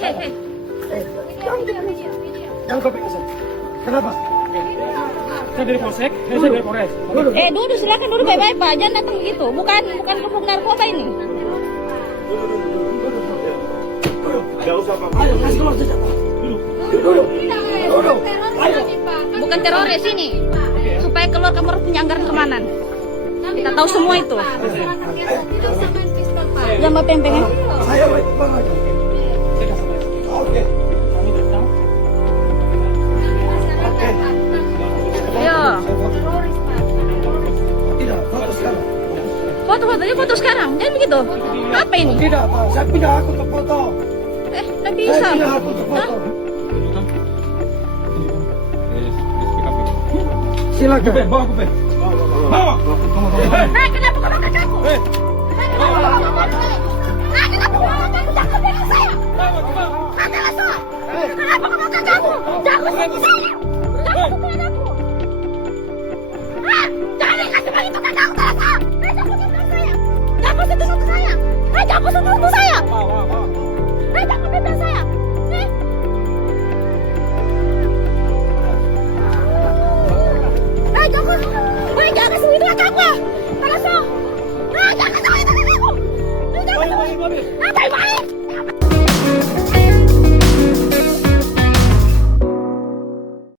hei. Jangan kau pegang saya. Kenapa? Saya dari Polsek, saya dari Polres. Duduk, silakan duduk baik-baik Pak. Jangan datang begitu. Bukan kelompok narkoba ini. Tidak usah Pak. Ayo, kasih keluar saja. Duduk. Bukan teroris ini. Supaya keluar kamu harus punya anggaran keamanan. Kita tahu semua itu. Jangan bawa pempengnya. Saya baik banget. Oke. Ayo. Tidak, foto sekarang. Foto sekarang. Jangan begitu. Apa ini? Tidak, Pak. Saya pindah aku untuk foto. Nggak bisa. Saya pindah aku untuk foto. Silakan. Bawa aku, Be. Bawa. Hei, kenapa kau makan aku? Kenapa kau makan aku? Kenapa kau makan aku? Jangan pegang saya. Mati langsung. Kenapa kau makan aku? Jangan sentuh saya. Jangan sentuh aku. Jangan kasih begitu kakak aku terasa. Jangan sentuh saya. Jangan sentuh saya. Jangan sentuh saya.